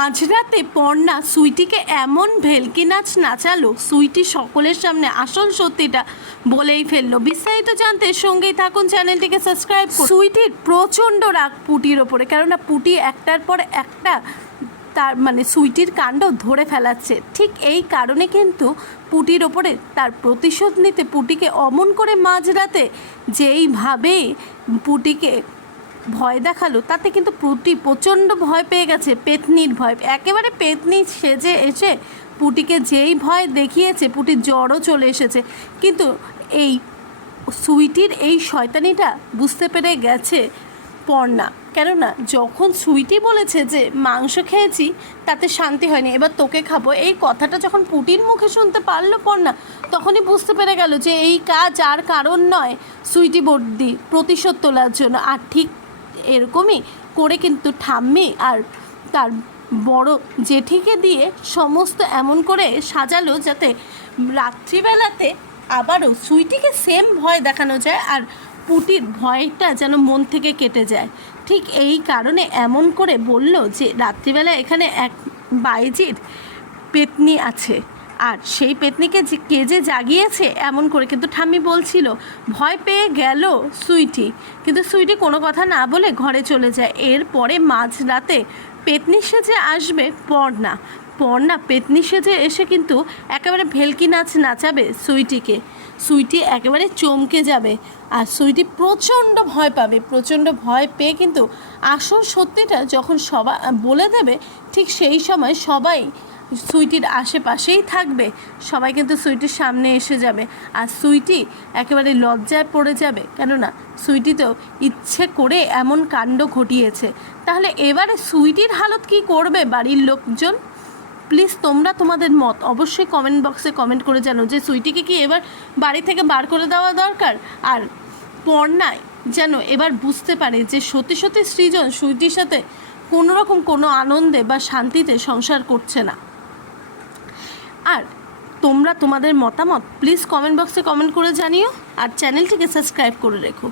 মাঝরাতে পর্ণা সুইটিকে এমন ভেলকি নাচ নাচালো, সুইটি সকলের সামনে আসল সত্যিটা বলেই ফেলল। বিস্তারিত জানতে সঙ্গেই থাকুন চ্যানেলটিকে সাবস্ক্রাইব সুইটির প্রচণ্ড রাগ পুটির ওপরে, কেননা পুটি একটার পর একটা তার মানে সুইটির কাণ্ড ধরে ফেলাচ্ছে। ঠিক এই কারণে কিন্তু পুটির ওপরে তার প্রতিশোধ নিতে পুটিকে অমন করে মাঝরাতে যেইভাবে পুটিকে ভয় দেখাল, তাতে কিন্তু পুটি প্রচণ্ড ভয় পেয়ে গেছে, পেতনির ভয়। একেবারে পেতনি সেজে এসে পুটিকে যেই ভয় দেখিয়েছে, পুটির জ্বরও চলে এসেছে। কিন্তু এই সুইটির এই শয়তানিটা বুঝতে পেরে গেছে পর্ণা। কেননা, যখন সুইটি বলেছে যে, মাংস খেয়েছি, তাতে শান্তি হয়নি, এবার তোকে খাব। এই কথাটা যখন পুটির মুখে শুনতে পারল পর্ণা, তখনই বুঝতে পেরে গেল যে, এই কাজ আর কারণ নয় সুইটি বর্দি প্রতিশোধ তোলার জন্য। আর ঠিক এরকমই করে কিন্তু ঠাম্মি আর তার বড় জেঠিকে দিয়ে সমস্ত এমন করে সাজালো যাতে রাত্রিবেলাতে আবারও সুইটিকে সেম ভয় দেখানো যায় আর পুটির ভয়টা যেন মন থেকে কেটে যায়। ঠিক এই কারণে এমন করে বলল যে, রাত্রিবেলা এখানে এক বাইজির পেতনি আছে। আর সেই পেতনিকে যে কে যে জাগিয়েছে, এমন করে। কিন্তু ঠাম্মি বলছিল, ভয় পেয়ে গেল সুইটি। কিন্তু সুইটি কোনো কথা না বলে ঘরে চলে যায়। এরপরে মাঝরাতে পেতনি সেজে আসবে পর্ণা। পর্ণা পেতনি সেজে এসে কিন্তু একেবারে ভেলকি নাচ নাচাবে সুইটিকে। সুইটি একেবারে চমকে যাবে আর সুইটি প্রচণ্ড ভয় পাবে। প্রচণ্ড ভয় পেয়ে কিন্তু আসল সত্যিটা যখন সবাই বলে দেবে, ঠিক সেই সময় সবাই সুইটির আশেপাশেই থাকবে। সবাই কিন্তু সুইটির সামনে এসে যাবে। আর সুইটি একেবারে লজ্জায় পড়ে যাবে। কেননা সুইটি তো ইচ্ছে করে এমন কাণ্ড ঘটিয়েছে। তাহলে এবারে সুইটির হালত কি করবে বাড়ির লোকজন? প্লিজ, তোমরা তোমাদের মত অবশ্যই কমেন্ট বক্সে কমেন্ট করে জানো যে সুইটিকে কি এবার বাড়ি থেকে বার করে দেওয়া দরকার? আর পর্ণায় যেন এবার বুঝতে পারে যে সত্যি সত্যি সৃজন সুইটির সাথে কোনো রকম কোনো আনন্দে বা শান্তিতে সংসার করছে না। আর তোমরা তোমাদের মতামত প্লিজ কমেন্ট বক্সে কমেন্ট করে জানিও, আর চ্যানেলটিকে সাবস্ক্রাইব করে রেখো।